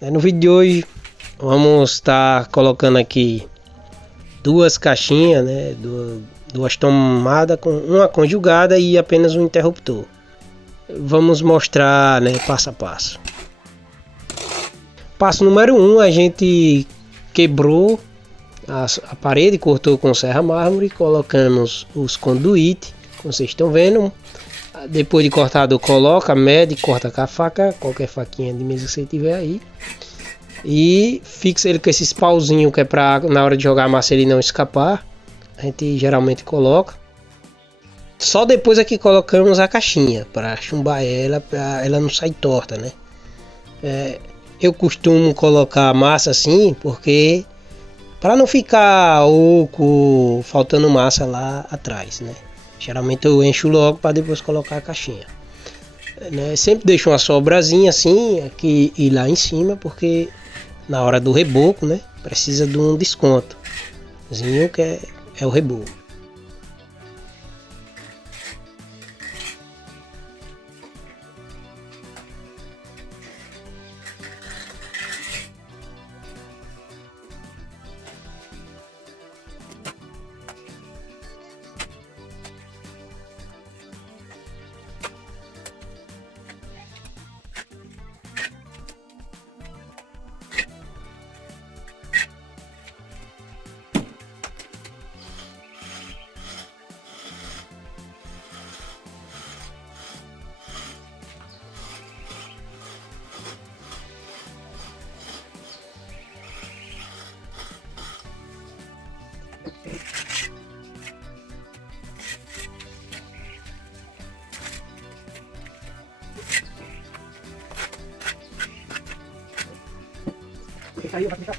No vídeo de hoje vamos estar colocando aqui duas caixinhas, né? Duas tomadas com uma conjugada e apenas um interruptor. Vamos mostrar, né, passo a passo. Passo número 1, a gente quebrou a parede, cortou com serra mármore, colocamos os conduítes, como vocês estão vendo. Depois de cortado, coloca, mede, corta com a faca, qualquer faquinha de mesa que você tiver aí. E fixa ele com esses pauzinhos que é para na hora de jogar a massa ele não escapar. A gente geralmente coloca. Só depois é que colocamos a caixinha para chumbar ela, para ela não sair torta, né? Eu costumo colocar a massa assim porque para não ficar oco, faltando massa lá atrás, né? Geralmente eu encho logo para depois colocar a caixinha. Sempre deixo uma sobrazinha assim aqui e lá em cima, porque na hora do reboco, né, precisa de um desconto que é o reboco. Aí eu vou ficar.